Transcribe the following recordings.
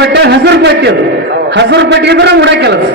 ಪಟ್ಟೆ ಹಸಿರು ಪಟ್ಟಿ ಅದು ಹಸಿರು ಪಟ್ಟಿ ಇದ್ರೆ ಉಡ ಕೆಲಸ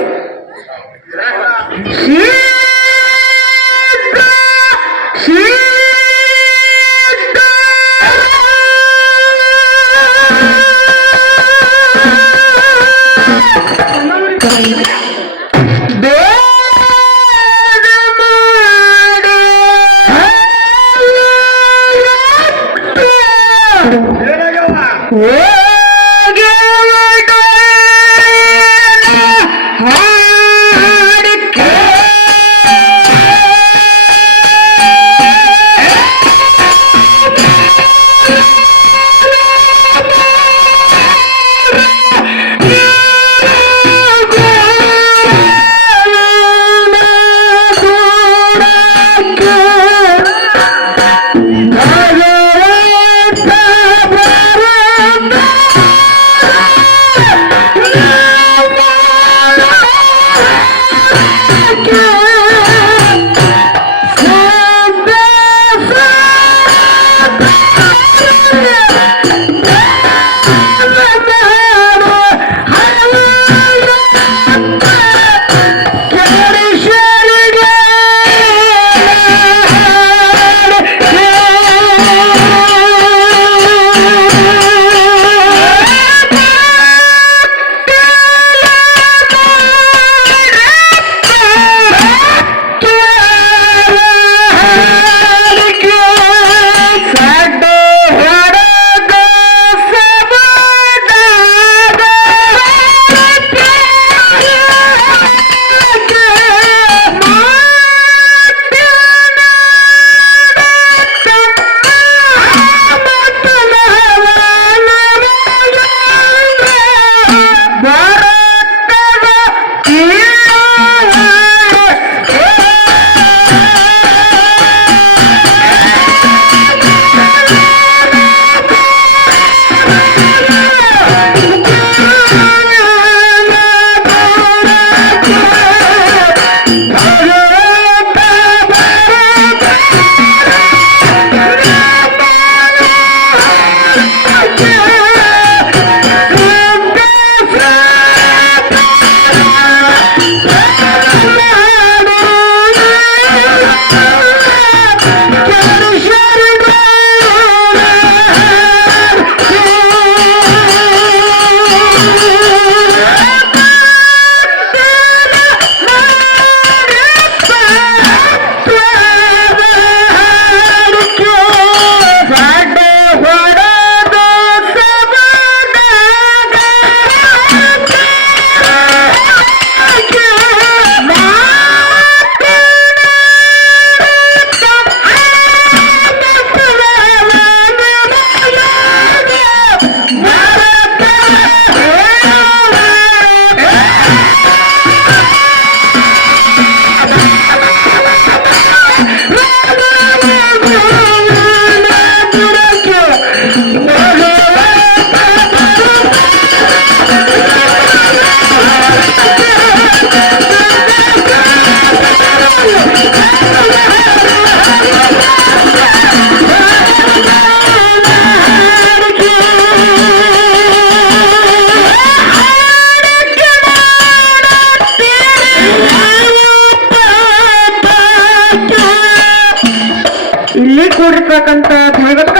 ಇಲ್ಲಿ ಕೂಡಿರ್ತಕ್ಕಂಥ ದೈವಕ್ಕ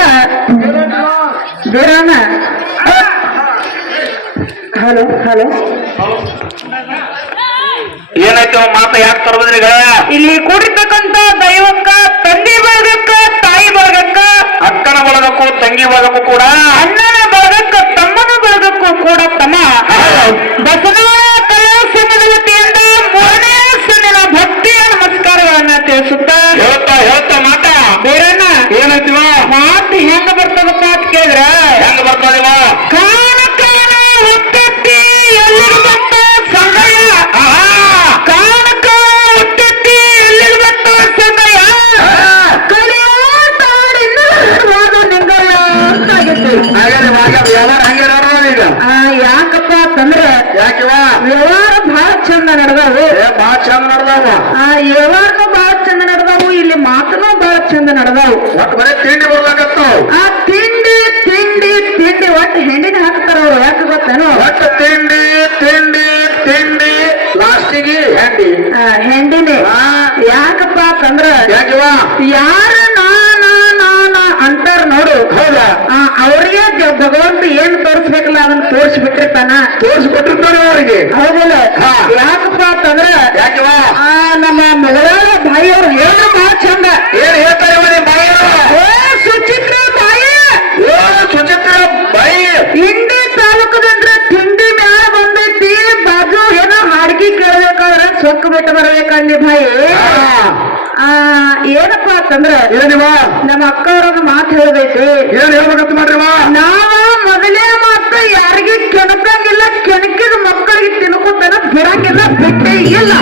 ಬೇರಾನ ಹಲೋ ಹಲೋ ಏನಾಯ್ತು ಮಾತ ಯಾಕೆ ತರಬದ್ರಿ ಇಲ್ಲಿ ಕೂಡಿರ್ತಕ್ಕಂಥ ದೈವಕ್ಕ ತಂದೆ ಬಳಗಕ್ಕ ತಾಯಿ ಬಳಗಕ್ಕ ಅಕ್ಕನ ಬಳಗಕ್ಕೂ ತಂಗಿ ಬಳಗಕ್ಕೂ ಕೂಡ ಅಣ್ಣನ ಬಳಗಕ್ಕ ತಮ್ಮನ ಬಳಗಕ್ಕೂ ಕೂಡ ತಮ್ಮ ಬಸವನ ಕಲಾ ಸಂಘದ ವತಿಯಿಂದ 3ನೇ ಸಣ್ಣಿನ ಭಕ್ತಿಯ ನಮಸ್ಕಾರಗಳನ್ನ ತಿಳಿಸುತ್ತಾ ಹೇಳ್ತಾ ಮಾತ ಬೇರಣ್ಣ ಏನಂತೀವ ಮಾತು ಹೆಂಗ ಬರ್ತದಪ್ಪ ಅಂತ ಕೇಳಿದ್ರ ಹೆಂಗ ಬರ್ತದಿವ ಕಾಣ ಕಾಣ ಹುಟ್ಟತ್ತಿ ಎಲ್ಲಿಗೆ ಬಂತ ಸಂಗಯ್ಯ ಕಾಣ ಕಾಣ ಹುಟ್ಟತ್ತಿ ಎಲ್ಲಿಗೆ ಬಂತ ಸಂಗಯ್ಯ ಕಲಿಯೋ ತಾಡಿನ ನಿಂಗಯ್ಯ ಯಾಕಪ್ಪ ಅಂತಂದ್ರೆ ವ್ಯವಹಾರ ಬಹಳ ಚಂದ ನಡೆದಾವು ವ್ಯವಹಾರನು ಬಹಳ ಚಂದ ನಡೆದಾವು ಇಲ್ಲಿ ಮಾತನು ಬಹಳ ಚಂದ ನಡೆದಾವು ತಿಂಡಿ ಬರ್ಲಾಕತ್ತಾವ ಆ ತಿಂಡಿ ತಿಂಡಿ ತಿಂಡಿ ಒಟ್ಟು ಹೆಂಡಿನ ಹಾಕ್ತಾರ ಅವ್ರು ಯಾಕೆ ಗೊತ್ತೇನು ಒಟ್ಟು ಹೆಂಡಿ ಹೆಂಡಿನಿ ಹಾ. ಯಾಕಪ್ಪ ಅಂತಂದ್ರ ಯಾಕಿವ ಯಾರ ನಾ ಅಂತಾರ ನೋಡು ಹೌದಾ ಅವ್ರಿಗೆ ಭಗವಂತ ಏನ್ ತೋರಿಸ್ಬೇಕಲ್ಲ ಅದನ್ನ ತೋರಿಸ್ಬಿಟ್ಟಿರ್ತಾನ ತೋರಿಸ್ಕೊಟ್ಟಿರ್ತಾನೆ ಅವರಿಗೆ ಹೌದಿಲ್ಲ ಹಾ. ಯಾಕಪ್ಪ ಅಂತಂದ್ರ ಯಾಕಿವ ನಮ್ಮ ಮೊದಲಾದ ಬಾಯಿ ಅವ್ರು ಹೇಳಿದ್ರೆ ಬಹಳ ಚಂದ ಏನ್ ಹೇಳ್ತಾರೆ ಇವ ನಿಮ್ ಬಾಯಿ ಓ ಸುಚಿತ್ರ ಬಾಯಿ ಓ ಸುಚಿತ್ರ ಬಾಯಿ ಇಂಡಿ ತಾಲೂಕದಂದ್ರ ತಿಂಡಿ ಮ್ಯಾಲ ಬಂದೈತಿ ಬಾಜು ಏನೋ ಹಾಡ್ಗಿ ಕೇಳ್ಬೇಕಾದ್ರ ಸೊಕ್ಕು ಬಿಟ್ಟು ಬರ್ಬೇಕಂದಿ ಬಾಯಿ ಏನಪ್ಪಾ ಅಂತಂದ್ರ ಏನಿವ ನಮ್ಮ ಅಕ್ಕ ಅವ್ರನ್ನ ಮಾತು ಹೇಳ್ಬೇಕು ಏನ್ ಹೇಳ್ಬೇಕಂತ ಮಾಡ್ರಿವ ನಾವ ಮೊದಲೇ ಮಾತ್ರ ಯಾರಿಗೆ ಕೆಣಕಂಗಿಲ್ಲ ಕೆಣಕಿದ ಮಕ್ಕಳಿಗೆ ತಿನ್ಕೋತಾನ ಬಿಡಂಗಿಲ್ಲ ಬಿಟ್ಟೇ ಇಲ್ಲ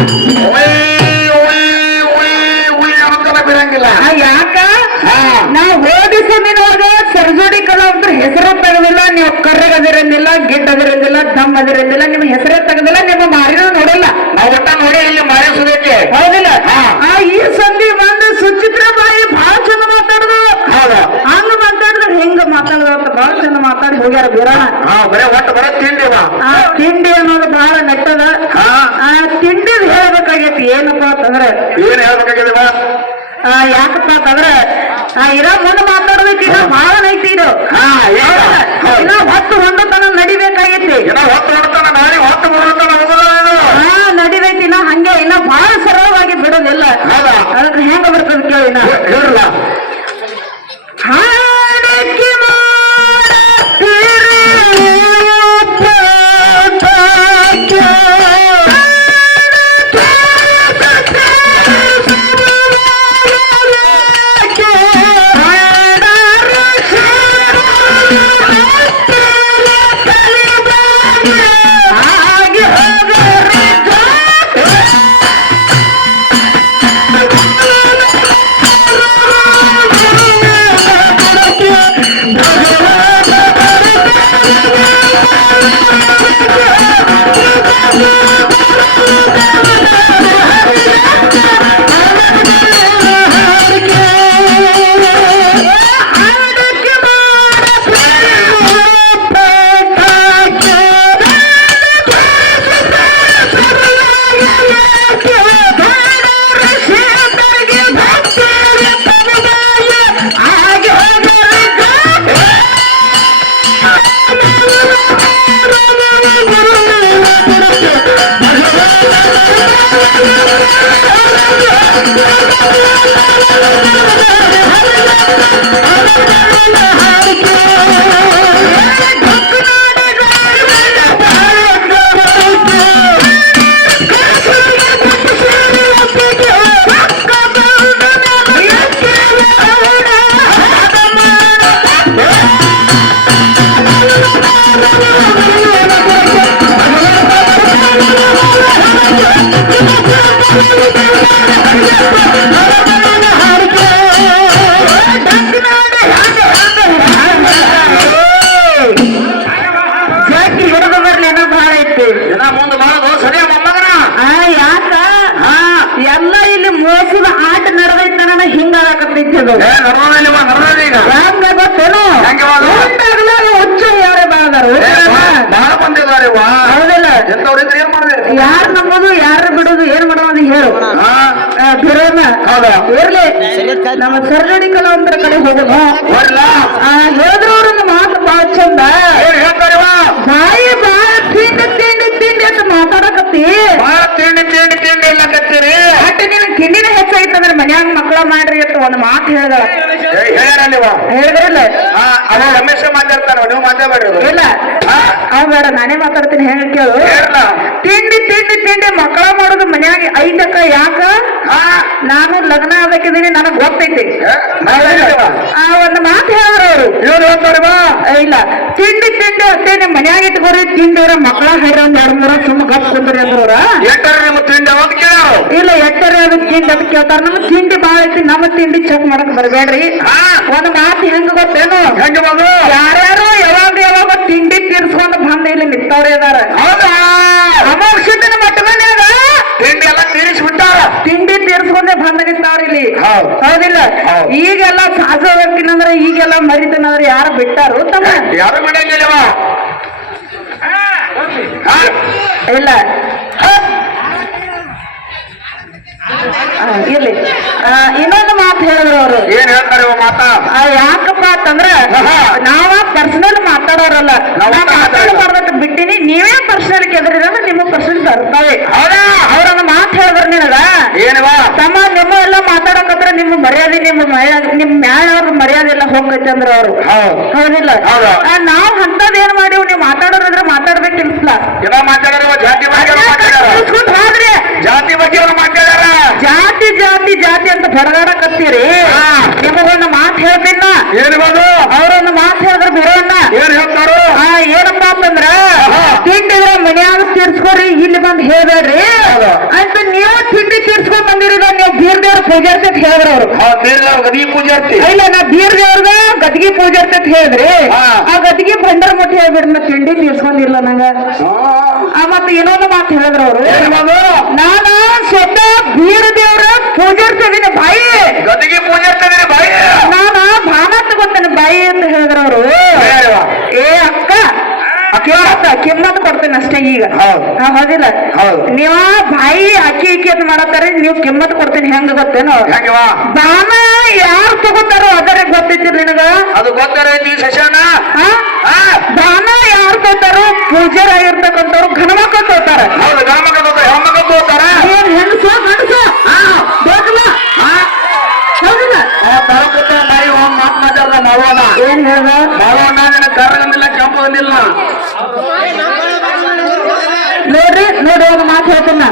ಬಿಡಂಗಿಲ್ಲ ಯಾಕ ಹಾ. ನಾವು ಹೋದ ಸಮಯದೊಳಗ ಸರ್ಜೋಡಿ ಕಲಾ ಅಂತ ಹೆಸರ ತೆಗೆದಿಲ್ಲ ನೀವು ಕರ್ರಗದಿರಂದಿಲ್ಲ ಗಿಡ್ಡದಿರಂದಿಲ್ಲ ದಮ್ ಅದಿರಂದಿಲ್ಲ ನಿಮ್ಮ ಹೆಸರೇ ತೆಗೆದಿಲ್ಲ ನಿಮ್ಮ ಮಾರಿನೂ ನೋಡಿಲ್ಲ ನಾವು ಒಟ್ಟ ನೋಡಿ ಇಲ್ಲಿ ಮಾರಿ ಸುದಕ್ಕೆ ಹೌದಿಲ್ಲ ಹಾ. ಈ ಸಂಧಿ ಬಂದು ಸುಚಿತ್ರ ಬಾಯಿ ಬಹಳ ಚಂದ ಮಾತಾಡುದು ಹೌದಾ ಹಂಗ ಮಾತಾಡಿದ್ರೆ ಹೆಂಗ ಮಾತಾಡುದು ಅಂತ ಬಹಳ ಚಂದ ಮಾತಾಡಿ ಹೋಗ್ಯಾರ ಬಿಡೋಣ ಹಾ ಬರೇ ಒಟ್ಟು ಬರ ತಿಂಡಿವ ಆ ತಿಂಡಿ ಅನ್ನೋದು ಬಹಳ ನೆಟ್ಟದ ಹಾ. ಆ ತಿಂಡಿದ್ ಹೇಳ್ಬೇಕಾಗೈತಿ ಏನಪ್ಪಾ ಅಂತಂದ್ರೆ ಏನ್ ಹೇಳ್ಬೇಕಾಗಿದೀವ ಯಾಕಪ್ಪ ಅಂತಂದ್ರೆ ಇರೋ ಮುಂದೆ ಮಾತಾಡ್ಬೇಕು ಇನ್ನ ಬಹಳ ಐತಿ ಇದು ಹಾ ಈಗ ಇನ್ನ ಹೊತ್ತು ಹೊಂದತನ ನಡಿಬೇಕಾಗೈತಿ ಏನೋ ಹೊತ್ತು ಹೊಡ್ತಾನ ನಾಳೆ ಹೊತ್ತು ಹೊಡ್ತಾನ ಹೋಗೋದ ನಡಿದೈತಿ ಇನ್ನ ಹಂಗೆ ಇನ್ನ ಬಹಳ ಸರಳವಾಗಿ ಬಿಡೋದಿಲ್ಲ ಹೌದಾ ಅದಕ್ಕೆ ಹೆಂಗ ಬರ್ತದ ಕೇಳಿ ನಾ ಹೇಳ್ರಲ್ಲ ಹಾಡಕ್ಕೆ ಹಿಡಿದು ಬರ್ಲಿ ಏನೋ ಬಹಳ ಐತಿ ಏನ ಮುಂದೆ ಮಾಡೋದು ಸರಿ ಮೊಮ್ಮಗನ ಯಾಕ ಎಲ್ಲ ಇಲ್ಲಿ ಮೋಸದ ಆಟ ನಡೆದೈತನ ಹಿಂಗಾಗತ್ತೈತಿ ಅದು ನಡ್ರೋದಿಲ್ಲ ಈಗ ಹಂಗ ಗೊತ್ತೇನು ಹೆಂಗೆ ಅದು? ಹುಚ್ಚು ಯಾರೇ ಬಾಳದಾರು ಬಹಳ ಬಂದಿದ್ದಾರೆ ವಾ ಹೌದಿಲ್ಲ ಎಂತವ್ರಿದ್ರೆ ಏನ್ ಮಾಡಿದ್ರಿ ಯಾರು ನಂಬೋದು ಯಾರು ಬಿಡೋದು ಏನ್ ಮಾಡೋದು ಹೇಳು ಬಿಡೋಣ ಹೌದಾ ಇರ್ಲಿ ನಮ್ಮ ಸರ್ಜಡಿ ಕಲಾವಂತರ ಕಡೆ ಹೋಗೋದು ಬರ್ಲ ಹೇಳಿದ್ರು ಅವ್ರನ್ನ ಮಾತು ಬಹಳ ಚಂದ ಏನ್ ಹೇಳ್ತಾರಿವ ಬಾಯಿ ಬಾಳ ತಿಂಡಿ ತಿಂಡಿ ತಿಂಡಿ ಅಂತ ಮಾತಾಡಕತ್ತಿ ಬಹಳ ತಿಂಡಿ ತಿಂಡಿ ತಿಂಡಿ ಎಲ್ಲ ಕತ್ತೀರಿ ಅಟ್ಟು ನಿನ್ ತಿಂಡಿನ ಹೆಚ್ಚಾಯ್ತಂದ್ರೆ ಮನ್ಯಾಗ ಮಕ್ಕಳ ಮಾಡ್ರಿ ಅಂತ ಒಂದು ಮಾತು ಹೇಳ್ದ ಹೇಳ್ಯಾರಲ್ಲಿವ ಹೇಳಿದ್ರಲ್ಲ ಅವ ರಮೇಶ ಮಾತಾಡ್ತಾರ ನೀವು ಮಾತಾಡ್ಬೇಡ್ರಿ ಇಲ್ಲ ಅವ್ ಬೇಡ ನಾನೇ ಮಾತಾಡ್ತೀನಿ ಹೆಂಗ ಕೇಳು ಹೇಳ್ರಲ್ಲ ತಿಂಡಿ ತಿಂಡಿ ತಿಂಡಿ ಮಕ್ಕಳ ಮಾಡೋದು ಮನ್ಯಾಗ ಐದಕ್ಕ ಯಾಕ ನಾನು ಲಗ್ನ ಆಗಬೇಕಿದ್ದೀನಿ ನನಗ್ ಗೊತ್ತೈತಿ ಒಂದು ಮಾತು ಹೇಳಿದ್ರು ಅವರು ಇವ್ರು ಹೇಳ್ತಾರಿವ ಇಲ್ಲ ತಿಂಡಿ ತಿಂಡಿ ಅಷ್ಟೇ ನಿಮ್ ಮನ್ಯಾಗ ಇಟ್ಕೋರಿ ತಿಂಡಿವ್ರ ಮಕ್ಕಳ ಹೈರ ಒಂದ್ 2-3 ಸುಮ್ಮ ಗಪ್ ಕುಂದ್ರಿ ಅಂದ್ರವ್ರ ಎಟ್ಟಾರ ನಿಮ್ಮ ತಿಂಡಿ ಅವತ್ತು ಕೇಳಾರು ಇಲ್ಲ ಎಟ್ಟರೆ ಅದಕ್ಕೆ ತಿಂಡಿ ಅದಕ್ಕೆ ಕೇಳ್ತಾರ ನಮ್ಮ ತಿಂಡಿ ಬಾಳ ಐತಿ ನಮ್ಮ ತಿಂಡಿ ಚೆಕ್ ಮಾಡಕ್ ಬರ್ಬೇಡ್ರಿ ಒಂದ್ ಮಾತು ಹೆಂಗ ಗೊತ್ತೇನು ಹೆಂಗೆ ಬಂದು ಯಾರ್ಯಾರು ಯಾವಾಗ ತಿಂಡಿ ತೀರ್ಸ್ಕೊಂಡ್ ಬಂದ ಇಲ್ಲಿ ನಿಂತವ್ರೆ ಅದಾರ ಹೌದಾ ಅಮೋಕ್ಷತನ ಮಟ್ಟ ಮನ್ಯಾಗ ತಿಂಡಿ ಎಲ್ಲ ತೀರಿಸ್ಬಿಟ್ಟಾರ ತಿಂಡಿ ತೀರ್ಸ್ಕೊಂಡೆ ಬಂದ ನಿಂತವ್ರ ಇಲ್ಲಿ ಹೌದು. ಹೌದಿಲ್ಲ ಈಗೆಲ್ಲ ಸಾಸ ಹೋಗ್ತೀನಂದ್ರೆ ಈಗೆಲ್ಲ ಮರಿತೀನಂದ್ರೆ ಯಾರು ಬಿಟ್ಟಾರು ತಮ್ಮ ಯಾರು ಬಿಡಂಗಿಲ್ಲವ ಇಲ್ಲ ಇರ್ಲಿ ಇನ್ನೊಂದು ಮಾತು ಹೇಳಿದ್ರು ಅವರು ಏನ್ ಹೇಳ್ತಾರೆ ಇವ ಮಾತಾ? ಯಾಕಪ್ಪ ಅಂತಂದ್ರ ಆಹಾ. ನಾವ ಪರ್ಸನಲ್ ಮಾತಾಡೋರಲ್ಲ ನಾವು ನಾ ಮಾತಾಡಬಾರ್ದಕ್ಕೆ ಬಿಟ್ಟಿನಿ ನೀವೇ ಪರ್ಸನಲ್ ಕೆದ್ರಿದ್ರೆ ನಿಮಗ್ ಪರ್ಸನಲ್ ಬರ್ತಾವೆ ಹೌದಾ? ಅವ್ರನ್ನ ಮಾತು ಹೇಳಿದ್ರು ನಿನಗ ಏನವಾ? ತಮ್ಮ ನಿಮ್ಮ ಎಲ್ಲ ಮಾತಾಡಕತ್ರ ನಿಮ್ಮ ಮರ್ಯಾದೆ ನಿಮ್ ಮ್ಯಾಲ ಅವ್ರ ಮರ್ಯಾದೆ ಎಲ್ಲ ಹೋಗೈತೆ ಅಂದ್ರ ಅವ್ರು ಹೌದು. ಹೌದಿಲ್ಲ ಹೌದು. ನಾವ್ ಅಂತದ್ ಏನ್ ಮಾಡಿವ್ ನೀವು ಮಾತಾಡೋರಿದ್ರೆ ಮಾತಾಡ್ಬೇಕಿಲ್ಲ ಏನೋ ಮಾತಾಡ್ಯಾರ, ಜಾತಿ ಬಗ್ಗೆ ಮಾತಾಡ್ಯಾರ, ಹೋದ್ರಿ ಜಾತಿ ಬಗ್ಗೆ ಮಾತಾಡ್ಯಾರ. ಜಾತಿ ಜಾತಿ ಜಾತಿ ಅಂತ ಬಡದಾಡಕತ್ತೀರಿ ಹಾ. ನಿಮಗೊಂದು ಮಾತು ಹೇಳ್ತೀನ ಏನಿಗೋದು? ಅವ್ರೊಂದು ಮಾತು ಹೇಳಿದ್ರು ಬಿಡೋಣ ಏನ್ ಹೇಳ್ತಾರು? ಏನಪ್ಪಾ ಅಂತಂದ್ರ ಆಹಾ. ತಿಂಡಿದ್ರ ಮನ್ಯಾಗ ತೀರ್ಸ್ಕೊರಿ ಇಲ್ಲಿ ಬಂದ್ ಹೇಳ್ಬೇಡ್ರಿ ಹೌದು. ಅಂತ ನೀವು ತಿಂಡಿ ತೀರ್ಸ್ಕೊಂಡ್ ಬಂದಿರಿಲ್ಲ ನೀವು ಬೀರ್ ದೇವ್ರ ಪೂಜಾರ್ತಿ ಅಂತ ಹೇಳಿದ್ರು ಅವ್ರು ಬೇರೆ ಗದಿ ಪೂಜೆ ಇರ್ತಿ. ಇಲ್ಲ ನಾ ಬೀರ್ ದೇವ್ರದ ಗದ್ಗಿ ಪೂಜಾರ್ತಿ ಅಂತ ಹೇಳಿದ್ರಿ ಹಾ. ಆ ಗದ್ಗಿ ಭಂಡಾರ ಮುಟ್ಟಿ ಹೇಳ್ಬಿಡ್ರಿ ನಾ ತಿಂಡಿ ತೀರ್ಸ್ಕೊಂಡಿಲ್ಲ ನಂಗ ಮತ್ತೆ ಇನ್ನೊಂದು ಮಾತು ಹೇಳಿದ್ರು ಅವ್ರು ಏನಿಗೋದು? ನಾನ ಸ್ವತಃ ಬೀರ್ ದೇವ್ರ ಪೂಜಾರ್ತಿದ್ದೀನಿ ಬಾಯಿ ಗದಿಗೆ ಪೂಜೆ ಇರ್ತಿದ್ರಿ ಬಾಯಿ. ನಾನ ಭಾನ ತಗೋತೇನೆ ಬಾಯಿ ಅಂತ ಹೇಳಿದ್ರು ಅವರು ಏನವ್ವ? ಏ ಅಕ್ಕ ಕಿಮ್ಮತ್ ಕೊಡ್ತೇನೆ ಅಷ್ಟೇ ಈಗ ಹೌದು. ಹೌದಿಲ್ಲ ಹೌದು. ನೀವ ಬಾಯಿ ಅಕ್ಕಿ ಅಕ್ಕಿ ಅಂತ ಮಾಡತ್ತಾರೆ ನೀವು ಕಿಮ್ಮತ್ ಕೊಡ್ತೀನಿ ಹೆಂಗ ಗೊತ್ತೇನೋ ಹೆಂಗವಾ? ಬಾನ ಯಾರು ತಗೋತಾರೋ ಅದರ ಗೊತ್ತೈತಿ ನಿನಗ ಅದು ಗೊತ್ತರೈತಿ ಶಶಾನ. ಬಾನ ಯಾರು ತಗೋತಾರೋ ಪೂಜಾರ ಆಗಿರ್ತಕ್ಕಂಥವ್ರು ಗಣಮಕ್ಕಳು ತಗೋತಾರ ಹೌದು, ಗಣಮಕ್ಕ ತಗೋತಾರೆ, ಹೆಣ್ಮಕ್ಕ ತಗೋತಾರ. ಏನ್ ಹೆಣಸು ಗಣಸು ಬೇಕಲ್ಲ ಹೌದಿಲ್ಲ ತಳಕುತ್ತ ಬಾಯಿ ಒಂದ್ ಮಾತು ಮಾತಾಡ್ದ ಮಳವಣ್ಣ. ಏನ್ ಹೇಳ್ದ ಮಳವಣ್ಣ ನಿನ್ನ ಕರ್ರಗಂದಿಲ್ಲ, ಕೆಂಪಗಂದಿಲ್ಲ. ನೋಡ್ರಿ ನೋಡಿ ಒಂದು ಮಾತು ಹೇಳ್ತೀನಿ